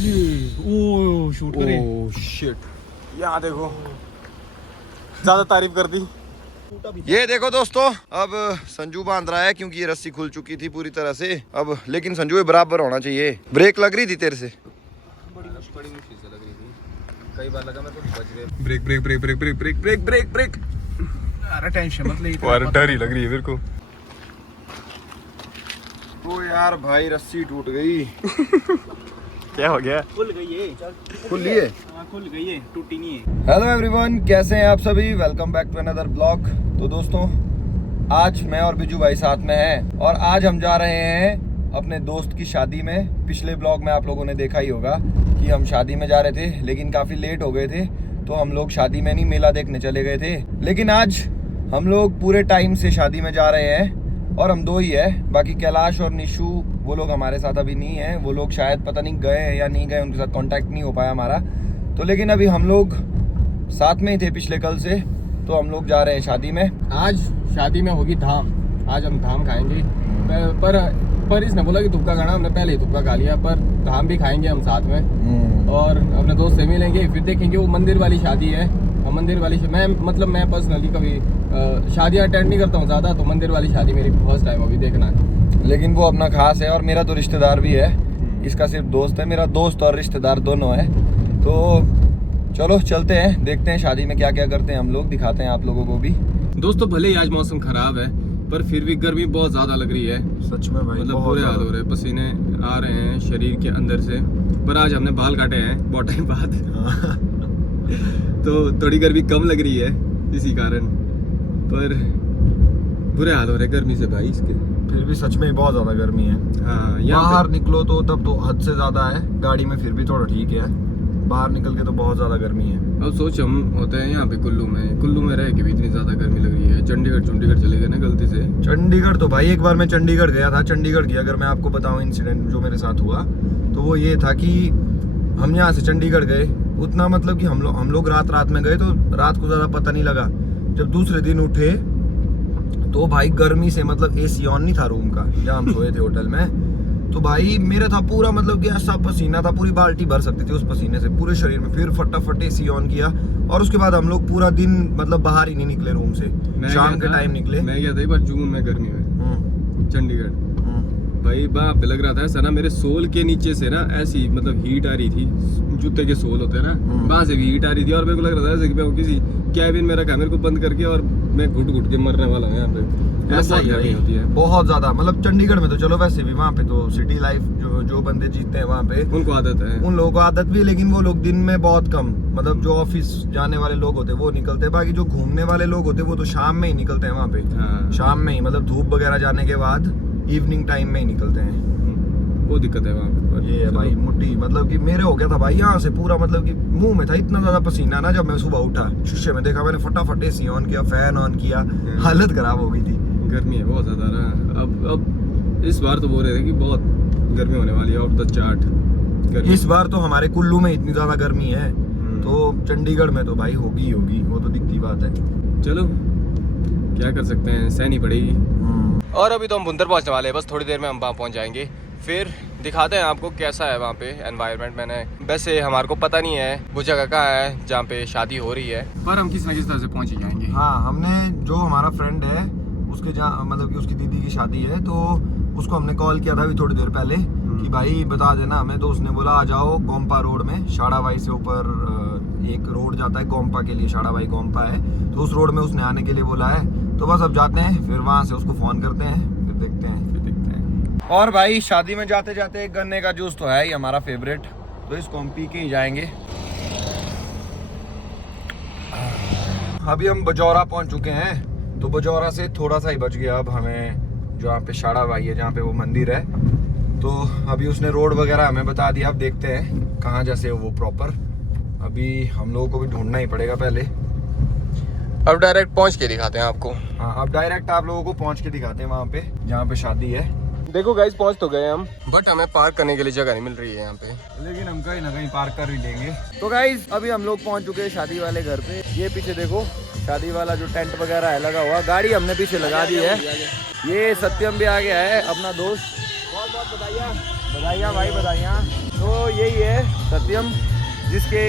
ओ shoot करे। Oh shit, यहाँ देखो, ज्यादा तारीफ कर दी। ये देखो दोस्तों, अब संजू बांध रहा है क्योंकि ये रस्सी खुल चुकी थी पूरी तरह से। अब लेकिन संजू ये बराबर होना चाहिए। ब्रेक लग रही थी तेरे से? बड़ी मुश्किल से लग रही थी, कई बार लगा मैं तो बच गया। Break break break break break break break break break. अरे टेंशन मत ले, और डर ही लग रही है मेरे को। ओ यार भाई, रस्सी टूट गई। क्या हो गया? खुल गई है। खुल लिए? हाँ खुल गई है, टूटी नहीं है। हेलो एवरीवन, कैसे हैं आप सभी? Welcome back to another blog. तो दोस्तों, आज मैं और बिजू भाई साथ में हैं और आज हम जा रहे हैं अपने दोस्त की शादी में। पिछले ब्लॉग में आप लोगों ने देखा ही होगा कि हम शादी में जा रहे थे, लेकिन काफ़ी लेट हो गए थे तो हम लोग शादी में नहीं, मेला देखने चले गए थे। लेकिन आज हम लोग पूरे टाइम से शादी में जा रहे हैं और हम दो ही है। बाकी कैलाश और निशु वो लोग हमारे साथ अभी नहीं है। वो लोग शायद पता नहीं गए हैं या नहीं गए, उनके साथ कांटेक्ट नहीं हो पाया हमारा। तो लेकिन अभी हम लोग साथ में ही थे पिछले कल से, तो हम लोग जा रहे हैं शादी में। आज शादी में होगी धाम, आज हम धाम खाएंगे। पर इसने बोला कि तुक्का खाना, हमने पहले ही तुक्का खा लिया, पर धाम भी खाएंगे हम साथ में और अपने दोस्त से मिलेंगे, फिर देखेंगे। वो मंदिर वाली शादी है, मंदिर वाली मैं पर्सनली कभी शादियाँ अटेंड नहीं करता हूँ ज़्यादा, तो मंदिर वाली शादी मेरी फर्स्ट टाइम अभी देखना है। लेकिन वो अपना खास है और मेरा तो रिश्तेदार भी है। इसका सिर्फ दोस्त है, मेरा दोस्त और रिश्तेदार दोनों है। तो चलो चलते हैं, देखते हैं शादी में क्या क्या करते हैं हम लोग, दिखाते हैं आप लोगों को भी। दोस्तों भले ही आज मौसम खराब है, पर फिर भी गर्मी बहुत ज़्यादा लग रही है। सच में भाई, मतलब बुरे हाल हो रहे हैं, पसीने आ रहे हैं शरीर के अंदर से। पर आज हमने बाल काटे हैं बहुत टाइम बाद। तो थोड़ी गर्मी कम लग रही है इसी कारण, पर बुरे हाल हो रहे गर्मी से भाई इसके। फिर भी सच में बहुत ज्यादा गर्मी है। हाँ, बाहर निकलो तो तब तो हद से ज्यादा है, गाड़ी में फिर भी थोड़ा ठीक है, बाहर निकल के तो बहुत ज्यादा गर्मी है। अब सोच, हम होते हैं यहाँ पे कुल्लू में रह के भी इतनी ज्यादा गर्मी लग रही है। चंडीगढ़ चले गए ना गलती से। चंडीगढ़ तो भाई, एक बार मैं चंडीगढ़ गया था। चंडीगढ़ की अगर मैं आपको बताऊं इंसिडेंट जो मेरे साथ हुआ, तो वो ये था कि हम यहाँ से चंडीगढ़ गए, उतना मतलब कि हम लोग रात में गए तो रात को ज़्यादा पता नहीं लगा। जब दूसरे दिन उठे तो भाई गर्मी से मतलब एसी ऑन नहीं था रूम का जहाँ हम सोए थे होटल में। तो भाई मेरा था पूरा मतलब कि ऐसा पसीना था, पूरी बाल्टी भर सकती थी उस पसीने से पूरे शरीर में। फिर फटाफट एसी ऑन किया और उसके बाद हम लोग पूरा दिन मतलब बाहर ही नहीं निकले रूम से। शाम के टाइम निकले। मैं गया था एक बार जून में गर्मी में चंडीगढ़। भाई वहाँ पे लग रहा था ऐसा ना, मेरे सोल के नीचे से ना ऐसी मतलब हीट आ रही थी। जूते के सोल होते हैं ना, वहाँ से भी हीट आ रही थी और मेरे को लग रहा था ऐसे कि मैं किसी कैबिन में रखा, मेरे को बंद करके और मैं घुट के मरने वाला हूँ यहाँ पे। ऐसा ही गर्मी होती है बहुत ज्यादा। मतलब चंडीगढ़ में तो चलो वैसे भी वहाँ पे तो सिटी लाइफ जो बंदे जीते हैं वहाँ पे, उनको आदत है, उन लोगों को आदत भी। लेकिन वो लोग दिन में बहुत कम, मतलब जो ऑफिस जाने वाले लोग होते हैं वो निकलते हैं। बाकी जो घूमने वाले लोग होते हैं वो तो शाम में ही निकलते हैं वहाँ पे। हाँ। शाम में ही मतलब धूप वगैरह जाने के बाद इवनिंग टाइम में ही निकलते हैं। वो दिक्कत है वहाँ पे। ये है भाई मुट्ठी, मतलब कि मेरे हो गया था भाई यहाँ से पूरा, मतलब कि मुंह में था इतना ज्यादा पसीना ना। जब मैं सुबह उठा शीशे में देखा, मैंने फटाफट एसी ऑन किया, फैन ऑन किया, हालत खराब हो गई थी। गर्मी है बहुत ज्यादा ना। अब इस बार तो बोल रहे थे कि बहुत गर्मी होने वाली है, ऑफ द चार्ट। इस बार तो हमारे कुल्लू में इतनी ज्यादा गर्मी है, तो चंडीगढ़ में तो भाई होगी, वो तो दिखती बात है। चलो क्या कर सकते हैं, सहनी पड़ेगी। और अभी तो हम बुंदर पहुंचने वाले हैं, बस थोड़ी देर में हम वहाँ पहुंच जाएंगे। फिर दिखाते हैं आपको कैसा है वहाँ पे एनवायरनमेंट। मैंने वैसे हमारे को पता नहीं है वो जगह कहाँ है जहाँ पे शादी हो रही है, पर हम किस न किस तरह से पहुँच ही जाएंगे। हाँ, हमने जो हमारा फ्रेंड है उसके जहाँ मतलब कि उसकी दीदी की शादी है, तो उसको हमने कॉल किया था अभी थोड़ी देर पहले कि भाई बता देना हमें। तो उसने बोला आ जाओ गोम्पा रोड में, शाड़ाबाई से ऊपर एक रोड जाता है गोम्पा के लिए, शाड़ाबाई गोम्पा है, तो उस रोड में उसने आने के लिए बोला है। तो बस अब जाते हैं, फिर वहाँ से उसको फ़ोन करते हैं, फिर देखते हैं। और भाई शादी में जाते जाते एक गन्ने का जूस तो है ही हमारा फेवरेट, तो इसको हम पी के ही जाएंगे। अभी हम बजौरा पहुँच चुके हैं, तो बजौरा से थोड़ा सा ही बच गया अब हमें जहाँ पे शाड़ाबाई है, जहाँ पे वो मंदिर है। तो अभी उसने रोड वगैरह हमें बता दिया, अब देखते हैं कहाँ जैसे वो प्रॉपर। अभी हम लोगों को भी ढूंढना ही पड़ेगा पहले। अब डायरेक्ट पहुंच के दिखाते हैं आपको। हाँ, अब डायरेक्ट आप लोगों को पहुंच के दिखाते हैं वहाँ पे जहाँ पे शादी है। देखो गाइस, पहुंच तो गए हम, बट हमें पार्क करने के लिए जगह नहीं मिल रही है यहाँ पे, लेकिन हम कहीं ना कहीं पार्क कर ही लेंगे। तो गाइस अभी हम लोग पहुँच चुके हैं शादी वाले घर पे। ये पीछे देखो शादी वाला जो टेंट वगैरह है लगा हुआ, गाड़ी हमने पीछे लगा दी है। ये सत्यम भी आ गया है अपना दोस्त। बहुत बहुत बधाइयाँ भाई, बधाइयाँ। तो यही है सत्यम जिसके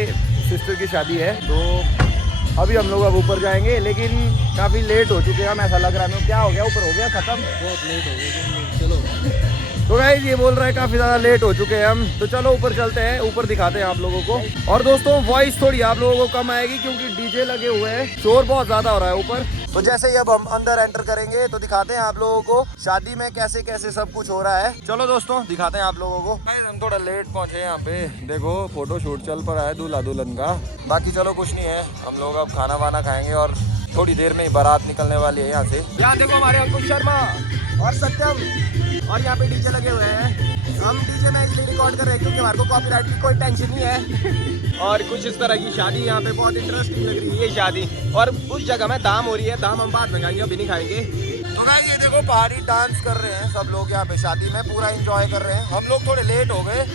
सिस्टर की शादी है। तो अभी हम लोग अब ऊपर जाएंगे, लेकिन काफ़ी लेट हो चुके हैं हम, ऐसा लग रहा है। क्या हो गया, ऊपर हो गया ख़त्म? बहुत लेट हो गए, चलो। तो गाइस ये बोल रहा है काफ़ी ज़्यादा लेट हो चुके हैं हम, तो चलो ऊपर चलते हैं, ऊपर दिखाते हैं आप लोगों को। और दोस्तों वॉइस थोड़ी आप लोगों को कम आएगी क्योंकि डीजे लगे हुए हैं, शोर बहुत ज़्यादा हो रहा है ऊपर। तो जैसे ही अब हम अंदर एंटर करेंगे तो दिखाते हैं आप लोगों को शादी में कैसे कैसे सब कुछ हो रहा है। चलो दोस्तों दिखाते हैं आप लोगों को। हम थोड़ा लेट पहुंचे यहाँ पे, देखो फोटो शूट चल पड़ा है दूल्हा दुल्हन का। बाकी चलो कुछ नहीं है, हम लोग अब खाना वाना खाएंगे और थोड़ी देर में ही बारात निकलने वाली है यहाँ से। यहाँ देखो हमारे अंकुश शर्मा और सत्यम, और यहाँ पे डीजे लगे हुए हैं। हम डीजे में इसलिए रिकॉर्ड कर रहे हैं क्योंकि हमारे को कॉपीराइट की कोई टेंशन नहीं है। और कुछ इस तरह की शादी यहाँ पे बहुत इंटरेस्टिंग लग रही है ये शादी। और उस जगह में दाम हो रही है, दाम हम बाद में खाएंगे, अभी नहीं खाएंगे। तो गाइस ये देखो पहाड़ी डांस कर रहे हैं सब लोग यहाँ पे शादी में, पूरा एंजॉय कर रहे हैं। हम लोग थोड़े लेट हो गए,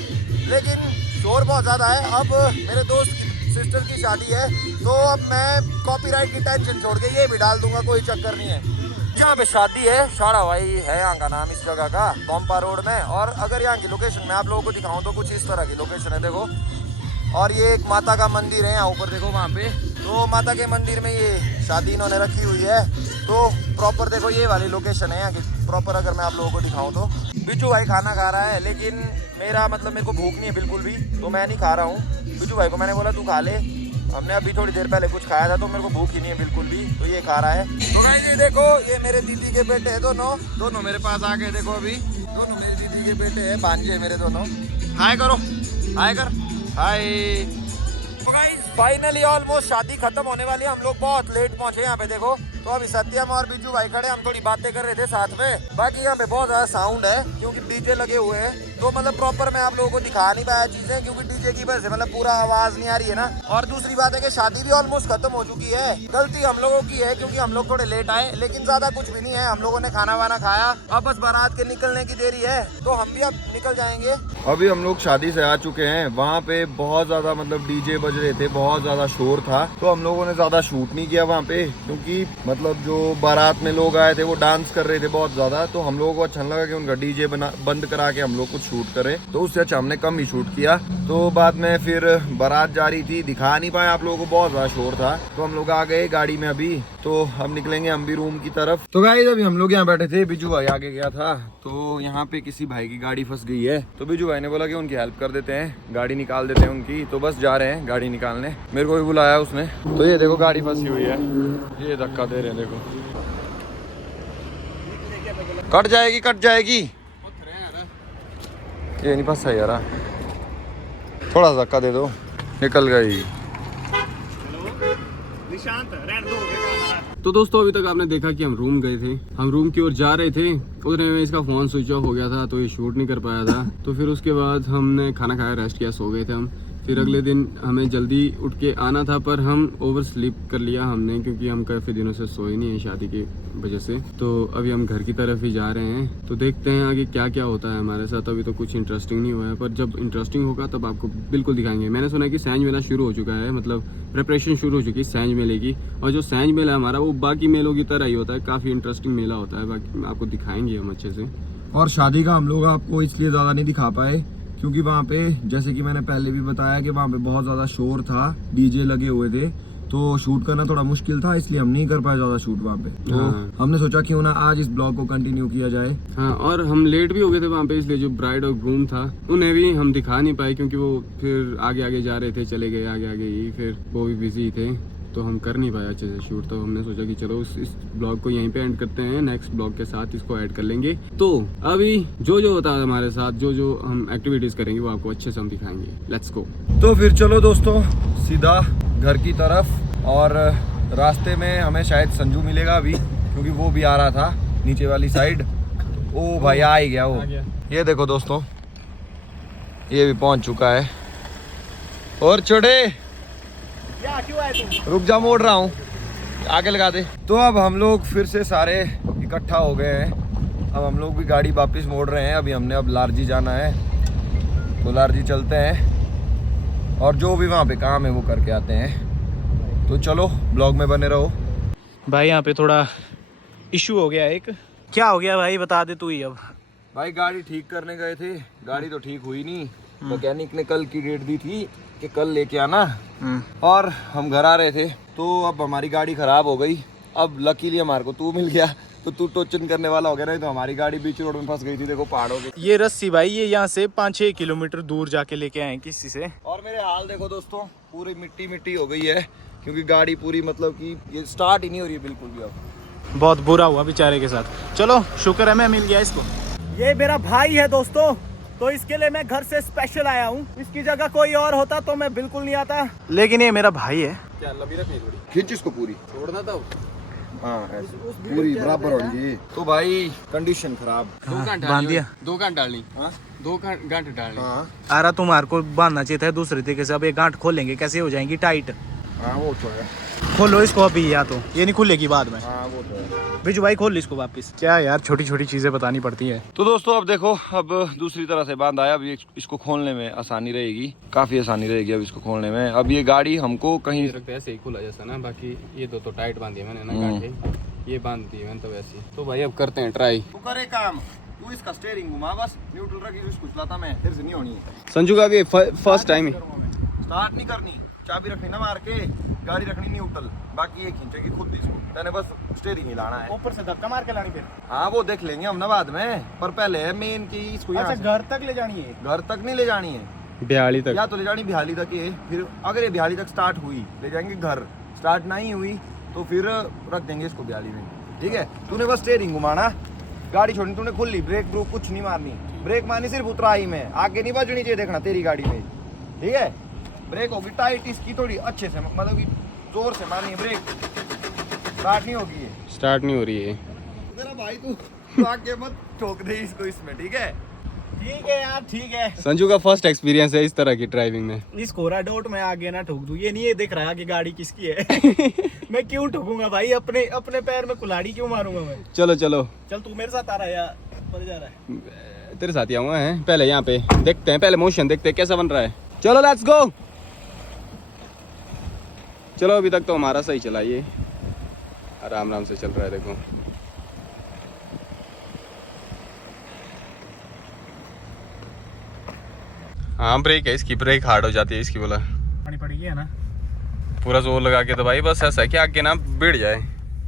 लेकिन शोर बहुत ज़्यादा है। अब मेरे दोस्त की सिस्टर की शादी है, तो अब मैं कॉपीराइट की टेंशन छोड़ के ये भी डाल दूंगा, कोई चक्कर नहीं है। यहाँ पे शादी है, शाड़ा भाई है यहाँ का नाम इस जगह का, गोम्पा रोड में। और अगर यहाँ की लोकेशन मैं आप लोगों को दिखाऊं तो कुछ इस तरह की लोकेशन है, देखो। और ये एक माता का मंदिर है यहाँ ऊपर, देखो वहाँ पे। तो माता के मंदिर में ये शादी इन्होंने रखी हुई है। तो प्रॉपर देखो ये वाली लोकेशन है यहाँ की प्रॉपर। अगर मैं आप लोगों को दिखाऊँ तो बिच्छू भाई खाना खा रहा है, लेकिन मेरा मतलब मेरे को भूख नहीं है बिल्कुल भी, तो मैं नहीं खा रहा हूँ। बिच्छू भाई को मैंने बोला तू खा ले, हमने अभी थोड़ी देर पहले कुछ खाया था, तो मेरे को भूख ही नहीं है बिल्कुल भी, तो ये खा रहा है। तो गाइस ये देखो ये मेरे दीदी के बेटे हैं दोनों मेरे पास आ गए। देखो अभी दोनों मेरी दीदी के बेटे हैं, भांजे मेरे दोनों। हाय करो, हाय कर, हाय। तो गाइस फाइनली ऑलमोस्ट शादी खत्म होने वाली है, हम लोग बहुत लेट पहुंचे यहाँ पे देखो। तो अभी सत्यम और बिज्जू भाई खड़े, हम थोड़ी बातें कर रहे थे साथ में। बाकी यहाँ पे बहुत ज़्यादा साउंड है क्योंकि डीजे लगे हुए हैं, तो मतलब प्रॉपर मैं आप लोगों को दिखा नहीं पाया चीज़ें क्योंकि डीजे की वजह से मतलब पूरा आवाज़ नहीं आ रही है ना। और दूसरी बात है कि शादी भी ऑलमोस्ट खत्म हो चुकी है। गलती हम लोगों की है क्योंकि हम लोग थोड़े लेट आए, लेकिन ज़्यादा कुछ भी नहीं है। हम लोगों ने खाना वाना खाया, अब बस बारात के निकलने की देरी है, तो हम भी अब निकल जाएंगे। अभी हम लोग शादी से आ चुके हैं, वहाँ पे बहुत ज़्यादा मतलब डीजे बज रहे थे, बहुत ज़्यादा शोर था, तो हम लोगों ने ज़्यादा शूट नहीं किया वहाँ पे क्योंकि मतलब जो बारात में लोग आए थे वो डांस कर रहे थे बहुत ज़्यादा, तो हम लोगों को अच्छा लगा कि उनका डीजे बंद करा के हम लोग कुछ शूट करें, तो उससे अच्छा हमने कम ही शूट किया। तो बाद में फिर बारात जा रही थी, दिखा नहीं पाए आप लोगों को, बहुत ज़्यादा शोर था, तो हम लोग आ गए गाड़ी में अभी। तो हम निकलेंगे हम भी रूम की तरफ। तो गाइस अभी हम लोग यहाँ बैठे थे, बिजू भाई आगे गया था, तो यहाँ पे किसी भाई की गाड़ी फंस गई है, तो बिजू भाई ने बोला कि उनकी हेल्प कर देते हैं, गाड़ी निकाल देते हैं उनकी। तो बस जा रहे हैं गाड़ी निकालने, मेरे को भी बुलाया उसने। तो ये देखो गाड़ी फंसी हुई है, ये धक्का दे रहे हैं, देखो कट जाएगी कट जाएगी। ये नहीं फंसा यार, थोड़ा सा धक्का दे दो, निकल गई। तो दोस्तों अभी तक आपने देखा कि हम रूम गए थे, हम रूम की ओर जा रहे थे, उतने में इसका फोन स्विच ऑफ हो गया था, तो ये शूट नहीं कर पाया था। तो फिर उसके बाद हमने खाना खाया, रेस्ट किया, सो गए थे हम। फिर अगले दिन हमें जल्दी उठ के आना था, पर हम ओवर स्लीप कर लिया हमने क्योंकि हम काफ़ी दिनों से सोए नहीं है शादी की वजह से। तो अभी हम घर की तरफ ही जा रहे हैं, तो देखते हैं आगे क्या क्या होता है हमारे साथ। अभी तो कुछ इंटरेस्टिंग नहीं हुआ है, पर जब इंटरेस्टिंग होगा तब आपको बिल्कुल दिखाएंगे। मैंने सुना है कि सैंज मेला शुरू हो चुका है, मतलब प्रिपरेशन शुरू हो चुकी है सैंज मेले की। और जो सैंज मेला हमारा वो बाकी मेलों की तरह ही होता है, काफ़ी इंटरेस्टिंग मेला होता है, बाकी आपको दिखाएंगे हम अच्छे से। और शादी का हम लोग आपको इसलिए ज़्यादा नहीं दिखा पाए क्योंकि वहाँ पे जैसे कि मैंने पहले भी बताया कि वहाँ पे बहुत ज़्यादा शोर था, डीजे लगे हुए थे, तो शूट करना थोड़ा मुश्किल था, इसलिए हम नहीं कर पाए ज़्यादा शूट वहाँ पे। तो हमने सोचा क्यों ना आज इस ब्लॉग को कंटिन्यू किया जाए। हाँ, और हम लेट भी हो गए थे वहाँ पे, इसलिए जो ब्राइड और ग्रूम था उन्हें भी हम दिखा नहीं पाए क्योंकि वो फिर आगे आगे जा रहे थे, चले गए आगे आगे ही, फिर वो भी बिजी थे, तो हम कर नहीं पाए अच्छे से शूट। तो हमने सोचा कि चलो इस ब्लॉग को यहीं पे एंड करते हैं, नेक्स्ट ब्लॉग के साथ इसको ऐड कर लेंगे। तो अभी जो जो होता है हमारे साथ, जो जो हम एक्टिविटीज़ करेंगे वो आपको अच्छे से हम दिखाएंगे। Let's go. तो फिर चलो दोस्तों सीधा घर की तरफ, और रास्ते में हमें शायद संजू मिलेगा अभी क्योंकि वो भी आ रहा था नीचे वाली साइड। ओ भाई आ ही गया वो, ये देखो दोस्तों ये भी पहुंच चुका है। और छोटे क्यों आए तुम? रुक जा, मोड़ रहा हूँ, आगे लगा दे। तो अब हम लोग फिर से सारे इकट्ठा हो गए हैं, अब हम लोग भी गाड़ी वापस मोड़ रहे हैं। अभी हमने अब लारजी जाना है, तो लारजी चलते हैं और जो भी वहाँ पे काम है वो करके आते हैं। तो चलो ब्लॉग में बने रहो। भाई यहाँ पे थोड़ा इशू हो गया एक। क्या हो गया भाई, बता दे तू ही अब। भाई गाड़ी ठीक करने गए थे, गाड़ी तो ठीक हुई नहीं, मैकेनिक ने कल की डेट दी थी कि कल लेके आना, और हम घर आ रहे थे तो अब हमारी गाड़ी खराब हो गई। अब लकीली हमारे को तू मिल गया तो तू टोचन करने वाला हो गया, नहीं तो हमारी गाड़ी बीच रोड में फंस गई थी। देखो पहाड़ों के ये रस्सी भाई ये यहाँ से 5-6 किलोमीटर दूर जाके लेके आए किसी से। और मेरे हाल देखो दोस्तों, पूरी मिट्टी मिट्टी हो गई है क्योंकि गाड़ी पूरी मतलब कि ये स्टार्ट ही नहीं हो रही है बिल्कुल भी। अब बहुत बुरा हुआ बेचारे के साथ। चलो शुक्र है मैं मिल गया इसको। ये मेरा भाई है दोस्तों, तो इसके लिए मैं घर से स्पेशल आया हूँ। इसकी जगह कोई और होता तो मैं बिल्कुल नहीं आता, लेकिन ये मेरा भाई है। क्या लंबी रखनी थोड़ी, खींच इसको पूरी, छोड़ना था। हाँ पूरी बराबर होगी। तो भाई कंडीशन खराब। 2 घंटे बांध दिया। 2 घंटे डालनी, 2 घंटे डालनी। हाँ आरा तुम्हारे को बांधना चाहिए था दूसरे तरीके से। अब ये गांठ खोलेंगे कैसे हो जाएंगी टाइट। हाँ वो तो है। खोलो इसको अभी, या तो ये नहीं खुलेगी बाद में। हाँ वो तो है। बिजू भाई खोल इसको वापस। क्या यार छोटी छोटी चीजें बतानी पड़ती है। तो दोस्तों अब देखो, अब दूसरी तरह से बांध आया। अब ये इसको खोलने में आसानी रहेगी, काफी आसानी रहेगी अब इसको खोलने में। अब ये गाड़ी हमको कहीं रखते ऐसे ही खुला जैसा ना, बाकी ये दो तो टाइट बांधी है मैंने ना गांठे, ये बांध दी मैंने तो वैसे। तो भाई अब करते हैं ट्राई। तू करे काम, तू इसका स्टीयरिंग घुमा, बस न्यूट्रल रखी, इसको चलाता मैं, तेरे से नहीं होनी है। संजू का भी फर्स्ट टाइम ही। स्टार्ट नहीं करनी, चाबी रखनी ना मार के, गाड़ी रखनी न्यूट्रल, बाकी ये खींचेगी खुद इसको, तेने बस स्टीयरिंग हिलाना है। ऊपर से धक्का मार के लानी फिर। हाँ वो देख लेंगे हम ना बाद में, पर पहले है मेन की इसको यहाँ अच्छा घर तक ले जानी है? घर तक नहीं ले जानी है, बिहाली तक। या तो ले जानी बिहाली तक है, फिर अगर ये बिहाली तक स्टार्ट हुई ले जाएंगे घर, स्टार्ट नहीं हुई तो फिर रख देंगे इसको बिहाली में। ठीक है, तूने बस स्टीयरिंग घुमाना, गाड़ी छोड़नी तूने खुली, ब्रेक ब्रूक कुछ नहीं मारनी। ब्रेक मारनी सिर्फ उतराई में, आगे नहीं बजनी चाहिए, देखना तेरी गाड़ी में। ठीक है, ब्रेक होगी टाइट इसकी, थोड़ी अच्छे से मतलब कि जोर से मारनी है ब्रेक, स्टार्ट नहीं होगी ये। स्टार्ट नहीं हो रही है। तेरा भाई तू आके मत ठोक दे इसको इसमें। ठीक है, ठीक है यार, ठीक है। संजू का फर्स्ट एक्सपीरियंस है इस तरह की ड्राइविंग में। इस कोरा डॉट में आगे ना ठोक दूं, ये नहीं ये दिख रहा कि गाड़ी किसकी है। मैं क्यों ठोकूंगा भाई, अपने अपने पैर में कुल्हाड़ी क्यों मारूंगा मैं? चलो चलो, चल तू मेरे साथ आ रहा है या पर जा रहा है? तेरे साथ ही आऊंगा है। पहले यहाँ पे देखते हैं, पहले मोशन देखते हैं कैसा बन रहा है। चलो लेट्स गो। चलो अभी तक तो हमारा सही चला, ये आराम आराम से चल रहा है। देखो हाँ ब्रेक है इसकी, ब्रेक हार्ड हो जाती है इसकी। बोला पानी पड़ी है ना, पूरा जोर लगा के तो भाई बस ऐसा है कि आगे ना बिड़ जाए,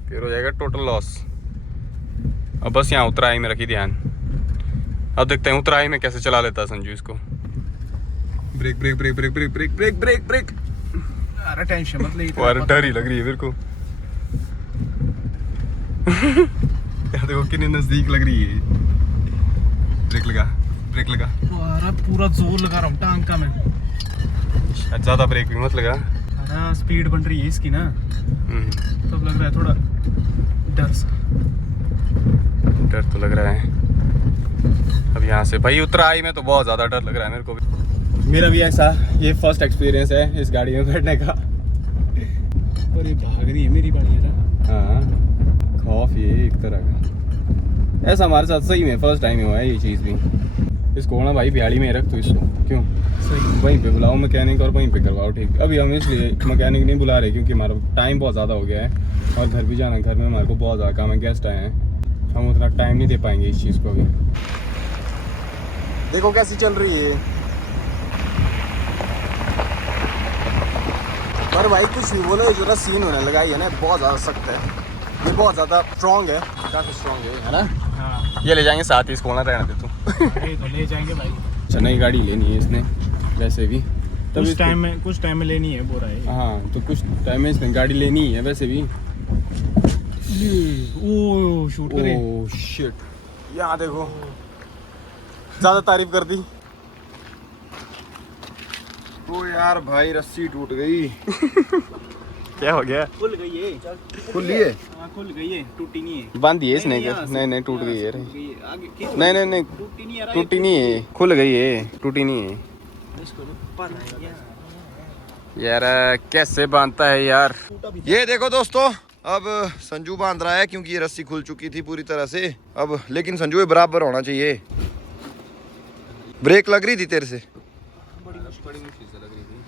फिर हो जाएगा टोटल लॉस। अब बस यहाँ उतराई में रखी ध्यान। अब देखते हैं उतराई में कैसे चला लेता है संजू इसको। Break break break break break break break break break. अरे टेंशन मत ले, यार डर ही लग रही है मेरे को। यार देखो कितनी नजदीक लग रही है। ब्रेक लगा, ब्रेक लगा। अरे पूरा जोर लगा रहा हूँ टांग का मैं। ज्यादा ब्रेक भी मत लगा। अरे स्पीड बन रही है इसकी ना, तब लग रहा है थोड़ा डर सा। डर तो लग रहा है। अब यहाँ से भाई उतराई में तो बहुत ज्यादा डर लग रहा है मेरे को भी। मेरा भी ऐसा ये फर्स्ट एक्सपीरियंस है इस गाड़ी में बैठने का। पर ये भाग रही है मेरी गाड़ी है ना। हाँ खौफ ये एक तरह का। ऐसा हमारे साथ सही में फर्स्ट टाइम हुआ है ये चीज़ भी। इसको ना भाई बिहाड़ी में रख तो इसको, क्यों सही वहीं पे बुलाओ मैकेनिक और वहीं पे करवाओ। ठीक, अभी हम इसलिए मैकेनिक नहीं बुला रहे क्योंकि हमारा टाइम बहुत ज़्यादा हो गया है और घर भी जाना है। घर में हमारे को बहुत ज़्यादा काम है, गेस्ट आए हैं, हम उतना टाइम नहीं दे पाएंगे इस चीज़ को अभी। देखो कैसी चल रही है। पर भाई कुछ नहीं बोलो, जो रस्सी इन्होंने लगाई है ना बहुत ज़्यादा सख्त है, ये बहुत ज़्यादा स्ट्रॉन्ग है, काफ़ी स्ट्रॉन्ग है ना। हाँ ये ले जाएंगे साथ ही, इसको ना रहना दे तू। ये तो ले जाएंगे भाई। अच्छा नई गाड़ी लेनी है इसने वैसे भी, तब कुछ टाइम में लेनी है बोल रहा है। हाँ तो कुछ टाइम में इसने गाड़ी लेनी है वैसे भी। ओ शूट करे। ओह शिट, यहाँ देखो ज़्यादा तारीफ कर दी। तो यार भाई रस्सी टूट गई। क्या हो गया? खुल गई है। खुल लिए? हाँ खुल गई है, टूटी नहीं है। बांध दिए इसने क्या? नहीं टूट गई है। नहीं टूटी नहीं है। टूटी नहीं है, खुल गई है, टूटी नहीं है। यार कैसे बांधता है यार। ये देखो दोस्तों, अब संजू बांध रहा है क्योंकि ये रस्सी खुल चुकी थी पूरी तरह से। अब लेकिन संजू ये बराबर होना चाहिए। ब्रेक लग रही थी तेरे से? बड़ी मुश्किल से लग रही थी,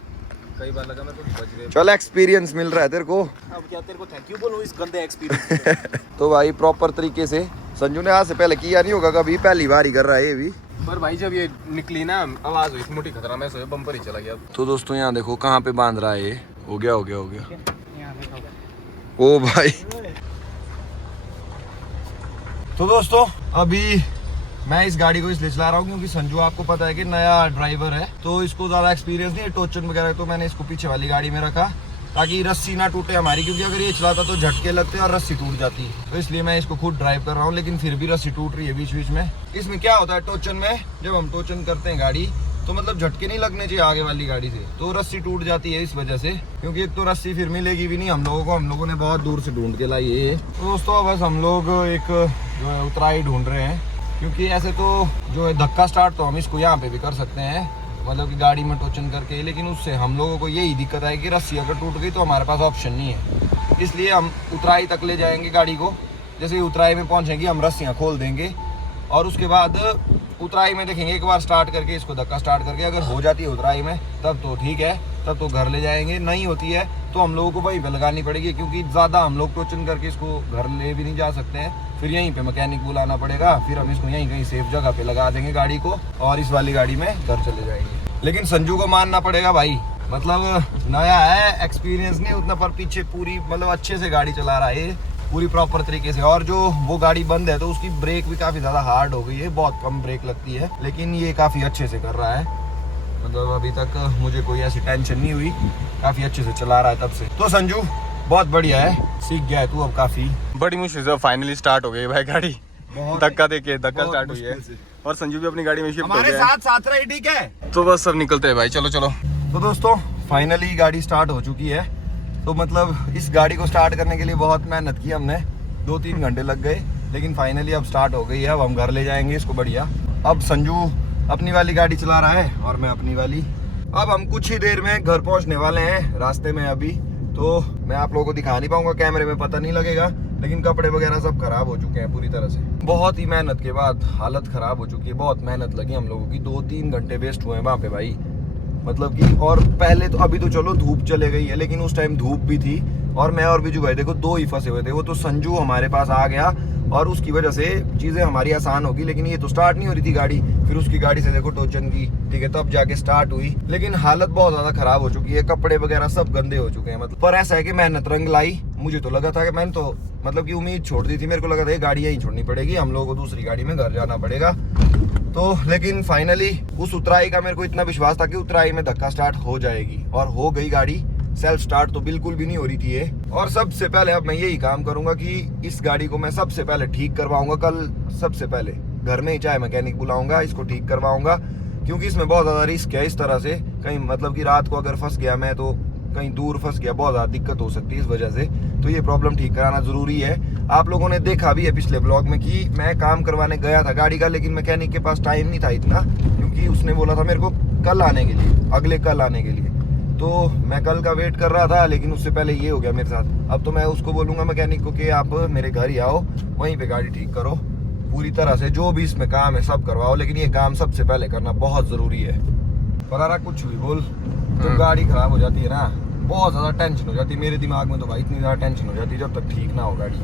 कई बार लगा मैं तो बच गया। चल एक्सपीरियंस मिल रहा है तेरे को। अब क्या तेरे को थैंक यू बोलूं इस गंदे एक्सपीरियंस। तो भाई प्रॉपर तरीके से संजू ने आज से पहले किया नहीं होगा कभी, पहली बार ही कर रहा है ये भी। पर भाई जब ये निकली ना आवाज हुई मोटी खतरा में सोचा बम्पर ही चला गया। तो दोस्तों यहाँ देखो कहाँ पे बांध रहा है ये। हो गया ओ भाई। तो दोस्तों अभी मैं इस गाड़ी को इसलिए चला रहा हूँ क्योंकि संजू आपको पता है कि नया ड्राइवर है, तो इसको ज़्यादा एक्सपीरियंस नहीं है टोचन वगैरह, तो मैंने इसको पीछे वाली गाड़ी में रखा ताकि रस्सी ना टूटे हमारी, क्योंकि अगर ये चलाता तो झटके लगते और रस्सी टूट जाती। तो इसलिए मैं इसको खुद ड्राइव कर रहा हूँ, लेकिन फिर भी रस्सी टूट रही है बीच बीच में। इसमें क्या होता है टोचन में, जब हम टोचन करते हैं गाड़ी तो मतलब झटके नहीं लगने चाहिए आगे वाली गाड़ी से, तो रस्सी टूट जाती है इस वजह से, क्योंकि एक तो रस्सी फिर मिलेगी भी नहीं हम लोगों को, हम लोगों ने बहुत दूर से ढूंढ के लाई है। तो दोस्तों बस हम लोग एक जो है उतराई ढूंढ रहे हैं, क्योंकि ऐसे तो जो है धक्का स्टार्ट तो हम इसको यहाँ पे भी कर सकते हैं, मतलब कि गाड़ी में टोचन करके, लेकिन उससे हम लोगों को यही दिक्कत है कि रस्सी अगर टूट गई तो हमारे पास ऑप्शन नहीं है। इसलिए हम उतराई तक ले जाएंगे गाड़ी को, जैसे ही उतराई में पहुँचेंगे हम रस्सियाँ खोल देंगे और उसके बाद उतराई में देखेंगे एक बार स्टार्ट करके इसको धक्का स्टार्ट करके, अगर हो जाती है उतराई में तब तो ठीक है, तब तो घर ले जाएंगे, नहीं होती है तो हम लोगों को वहीं पे लगानी पड़ेगी, क्योंकि ज़्यादा हम लोग टोचन करके इसको घर ले भी नहीं जा सकते हैं, फिर यहीं पे मैकेनिक बुलाना पड़ेगा, फिर हम इसको यहीं कहीं सेफ जगह पे लगा देंगे गाड़ी को और इस वाली गाड़ी में घर चले जाएंगे। लेकिन संजू को मानना पड़ेगा भाई, मतलब नया है, एक्सपीरियंस नहीं उतना, पर पीछे पूरी मतलब अच्छे से गाड़ी चला रहा है पूरी प्रॉपर तरीके से। और जो वो गाड़ी बंद है तो उसकी ब्रेक भी काफ़ी ज़्यादा हार्ड हो गई है, बहुत कम ब्रेक लगती है, लेकिन ये काफ़ी अच्छे से कर रहा है, मतलब अभी तक मुझे कोई ऐसी टेंशन नहीं हुई, काफ़ी अच्छे से चला रहा है तब से। तो संजू बहुत बढ़िया है, सीख गया है तू अब काफ़ी। बड़ी मुश्किल से फाइनली स्टार्ट हो गई भाई गाड़ी, धक्का देके धक्का स्टार्ट हुई है और संजू भी अपनी गाड़ी में शिफ्ट हो हमारे गया है। साथ रही, ठीक है। तो बस सब निकलते हैं भाई, चलो चलो। तो दोस्तों फाइनली गाड़ी स्टार्ट हो चुकी है, तो मतलब इस गाड़ी को स्टार्ट करने के लिए बहुत मेहनत की हमने, 2-3 घंटे लग गए, लेकिन फाइनली अब स्टार्ट हो गई है। अब हम घर ले जाएंगे इसको बढ़िया। अब संजू अपनी वाली गाड़ी चला रहा है और मैं अपनी वाली। अब हम कुछ ही देर में घर पहुंचने वाले हैं, रास्ते में अभी तो मैं आप लोगों को दिखा नहीं पाऊंगा, कैमरे में पता नहीं लगेगा, लेकिन कपड़े वगैरह सब खराब हो चुके हैं पूरी तरह से। बहुत ही मेहनत के बाद हालत खराब हो चुकी है, बहुत मेहनत लगी हम लोगों की, 2-3 घंटे वेस्ट हुए हैं वहाँ पे भाई, मतलब कि। और पहले तो अभी तो चलो धूप चले गई है, लेकिन उस टाइम धूप भी थी और मैं और बिजू भाई देखो 2 ही फंसे हुए थे। वो तो संजू हमारे पास आ गया और उसकी वजह से चीज़ें हमारी आसान होगी, लेकिन ये तो स्टार्ट नहीं हो रही थी गाड़ी, फिर उसकी गाड़ी से देखो टोचन की, ठीक है, तब जाके स्टार्ट हुई, लेकिन हालत बहुत ज़्यादा खराब हो चुकी है, कपड़े वगैरह सब गंदे हो चुके हैं मतलब। पर ऐसा है कि मेहनत रंग लाई, मुझे तो लगा था कि मैंने तो मतलब कि उम्मीद छोड़ दी थी, मेरे को लगा था ये गाड़ी यहीं छोड़नी पड़ेगी, हम लोगों को दूसरी गाड़ी में घर जाना पड़ेगा। तो लेकिन फाइनली उस उतराई का मेरे को इतना विश्वास था कि उतराई में धक्का स्टार्ट हो जाएगी, और हो गई गाड़ी। सेल्फ स्टार्ट तो बिल्कुल भी नहीं हो रही थी ये। और सबसे पहले अब मैं यही काम करूंगा कि इस गाड़ी को मैं सबसे पहले ठीक करवाऊंगा कल, सबसे पहले घर में ही चाहे मैकेनिक बुलाऊंगा, इसको ठीक करवाऊंगा, क्योंकि इसमें बहुत ज़्यादा रिस्क है। इस तरह से कहीं मतलब कि रात को अगर फंस गया मैं, तो कहीं दूर फंस गया, बहुत ज़्यादा दिक्कत हो सकती है इस वजह से, तो ये प्रॉब्लम ठीक कराना ज़रूरी है। आप लोगों ने देखा भी है पिछले ब्लॉग में कि मैं काम करवाने गया था गाड़ी का, लेकिन मैकेनिक के पास टाइम नहीं था इतना, क्योंकि उसने बोला था मेरे को कल आने के लिए, अगले कल आने के लिए, तो मैं कल का वेट कर रहा था, लेकिन उससे पहले ये हो गया मेरे साथ। अब तो मैं उसको बोलूँगा मैकेनिक को कि आप मेरे घर ही आओ, वहीं पे गाड़ी ठीक करो पूरी तरह से, जो भी इसमें काम है सब करवाओ, लेकिन ये काम सबसे पहले करना बहुत ज़रूरी है। पर कुछ भी बोल, जब गाड़ी खराब हो जाती है ना, बहुत ज़्यादा टेंशन हो जाती है मेरे दिमाग में, तो भाई इतनी ज़्यादा टेंशन हो जाती है जब तक ठीक ना हो गाड़ी।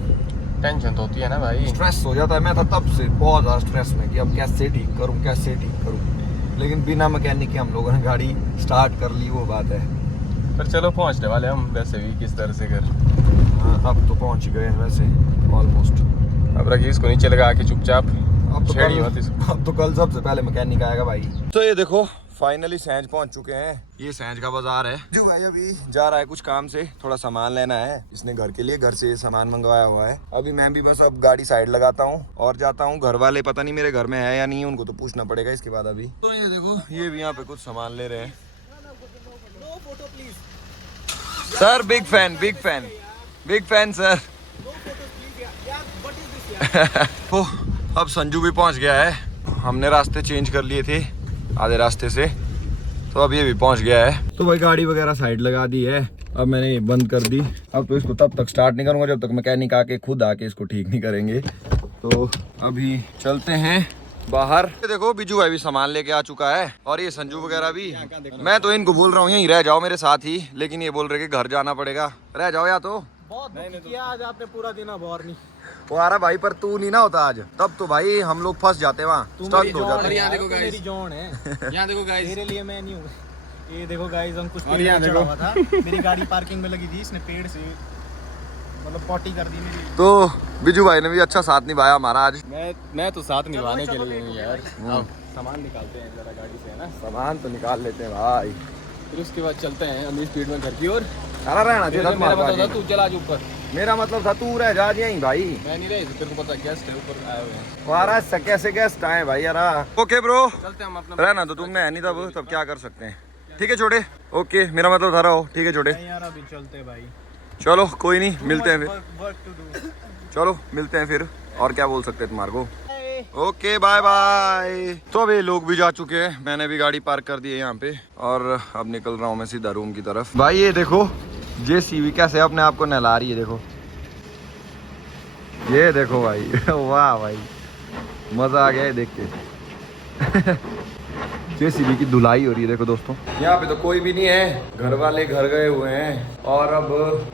टेंशन तो होती है ना भाई, स्ट्रेस हो जाता है। मैं था तब से बहुत ज़्यादा स्ट्रेस में कि अब कैसे ठीक करूँ, कैसे ठीक करूँ, लेकिन बिना मैकेनिक के हम लोगों ने गाड़ी स्टार्ट कर ली, वो बात है। पर चलो पहुंचने वाले हम वैसे भी किस तरह से घर। हाँ, अब तो पहुंच गए हैं वैसे ऑलमोस्ट। अब रखिए इसको नीचे लगा के चुपचाप, अब तो कल सबसे पहले मैकेनिक आएगा भाई। तो ये देखो फाइनली सैंज पहुंच चुके हैं, ये सैंज का बाजार है। जो भाई अभी जा रहा है कुछ काम से, थोड़ा सामान लेना है इसने घर के लिए, घर से सामान मंगवाया हुआ है। अभी मैं भी बस अब गाड़ी साइड लगाता हूँ और जाता हूँ। घर वाले पता नहीं मेरे घर में है या नहीं, उनको तो पूछना पड़ेगा इसके बाद। अभी तो ये देखो ये भी यहाँ पे कुछ सामान ले रहे हैं। Sir big fan, big fan, big fan sir. तो अब संजू भी पहुंच गया है, हमने रास्ते चेंज कर लिए थे आधे रास्ते से, तो अब ये भी पहुंच गया है। तो भाई गाड़ी वगैरह साइड लगा दी है, अब मैंने ये बंद कर दी। अब तो इसको तब तक स्टार्ट नहीं करूंगा जब तक मैकेनिक आके खुद आके इसको ठीक नहीं करेंगे। तो अभी चलते हैं बाहर। देखो बिजू भाई भी सामान लेके आ चुका है और ये संजू वगैरह भी। मैं तो इनको बोल रहा हूँ यहीं रह जाओ मेरे साथ ही, लेकिन ये बोल रहे कि घर जाना पड़ेगा। रह जाओ या तो बहुत दुखी किया आज आपने पूरा दिन, अब और नहीं। वो आ रहा भाई, पर तू नहीं ना होता आज, तब तो भाई हम लोग फंस जाते वहाँ, स्टक हो जाते। यहाँ देखो मेरी गाइस, जॉन है। यहाँ देखो गाइस, तेरे लिए मैं नहीं हूँ। ये देखो गाइस, अंकुश और पेड़ यहाँ पे चढ़ा देखो। हुआ था। मेरी गाड़ी पार्किंग में लगी थी, इसने पेड़ से मतलब पॉटी कर दी मेरी। तो बिजू भाई ने भी अच्छा साथ निभाया हमारा आज। मैं तो साथ निभाने के चलो, लिए चलो, हूँ यार। आओ, सामान निकालते हैं जरा गाड़ी से, है ना। सामान तो निकाल लेते हैं भाई, फिर उसके बाद चलते हैं अंधी स्पीड में घर की ओर। सारा रहना चाहिए था मेरा तुम्हारे मतलब था पास। तू चला आज ऊपर, मेरा मतलब था तू रह जा यहीं भाई। मैं नहीं रही, तेरे को पता गेस्ट है ऊपर आए हुए हैं। हमारा कैसे गेस्ट आए भाई यार। ओके ब्रो, चलते हैं हम अपना। रहना तो तुमने है नहीं तब क्या कर सकते हैं। ठीक है छोटे, ओके मेरा मतलब था रहो। ठीक है छोटे, नहीं यार अभी चलते भाई, चलो कोई नहीं, मिलते हैं फिर। Work to do. चलो मिलते हैं फिर, और क्या बोल सकते हैं तुम्हारे को। Okay bye bye. तो अभी लोग भी जा चुके हैं, मैंने भी गाड़ी पार्क कर दी है यहाँ पे, और अब निकल रहा हूँ मैं सीधा रूम की तरफ। भाई ये देखो JCB कैसे अपने आप को नहला रही है, देखो ये देखो भाई वाह भाई, मजा आ गया है देख के JCB की धुलाई हो रही है, देखो दोस्तों। यहाँ पे तो कोई भी नहीं है, घर वाले घर गए हुए हैं और अब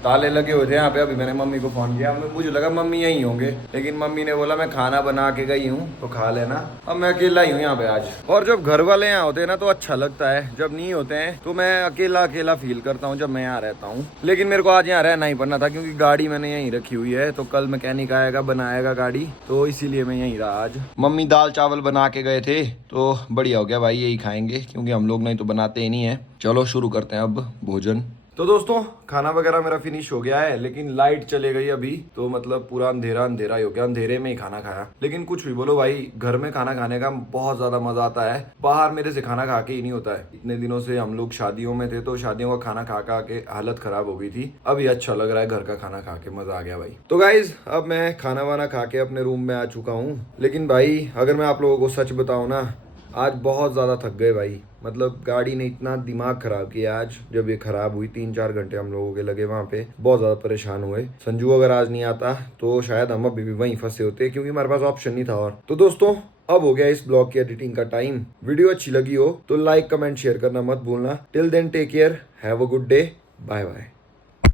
ताले लगे हुए थे यहाँ पे। अभी मैंने मम्मी को फोन किया, मुझे लगा मम्मी यहीं होंगे, लेकिन मम्मी ने बोला मैं खाना बना के गई हूँ तो खा लेना। अब मैं अकेला ही हूँ यहाँ पे आज, और जब घर वाले यहाँ होते हैं ना तो अच्छा लगता है, जब नहीं होते हैं तो मैं अकेला अकेला फील करता हूँ जब मैं यहाँ रहता हूँ। लेकिन मेरे को आज यहाँ रहना ही पड़ना था, क्योंकि गाड़ी मैंने यहीं रखी हुई है, तो कल मैकेनिक आएगा बनाएगा गाड़ी, तो इसीलिए मैं यहीं रहा आज। मम्मी दाल चावल बना के गए थे तो बढ़िया हो गया भाई, यही खाएंगे क्योंकि हम लोग नहीं तो बनाते ही नहीं है। चलो शुरू करते हैं अब भोजन। तो दोस्तों खाना वगैरह मेरा फिनिश हो गया है, लेकिन लाइट चले गई अभी, तो मतलब पूरा अंधेरा अंधेरा ही हो गया, अंधेरे में ही खाना खाया। लेकिन कुछ भी बोलो भाई, घर में खाना खाने का बहुत ज्यादा मजा आता है, बाहर मेरे से खाना खा के ही नहीं होता है। इतने दिनों से हम लोग शादियों में थे तो शादियों का खाना खा खा के हालत खराब हो गई थी, अभी अच्छा लग रहा है घर का खाना खा के, मजा आ गया भाई। तो गाइज अब मैं खाना वाना खा के अपने रूम में आ चुका हूँ, लेकिन भाई अगर मैं आप लोगों को सच बताऊँ ना, आज बहुत ज़्यादा थक गए भाई। मतलब गाड़ी ने इतना दिमाग खराब किया आज, जब ये खराब हुई 3-4 घंटे हम लोगों के लगे वहाँ पे, बहुत ज़्यादा परेशान हुए। संजू अगर आज नहीं आता तो शायद हम अभी भी वहीं फंसे होते, क्योंकि हमारे पास ऑप्शन नहीं था। और तो दोस्तों अब हो गया इस ब्लॉग की एडिटिंग का टाइम। वीडियो अच्छी लगी हो तो लाइक कमेंट शेयर करना मत भूलना। Till then take care, have a good day, bye bye.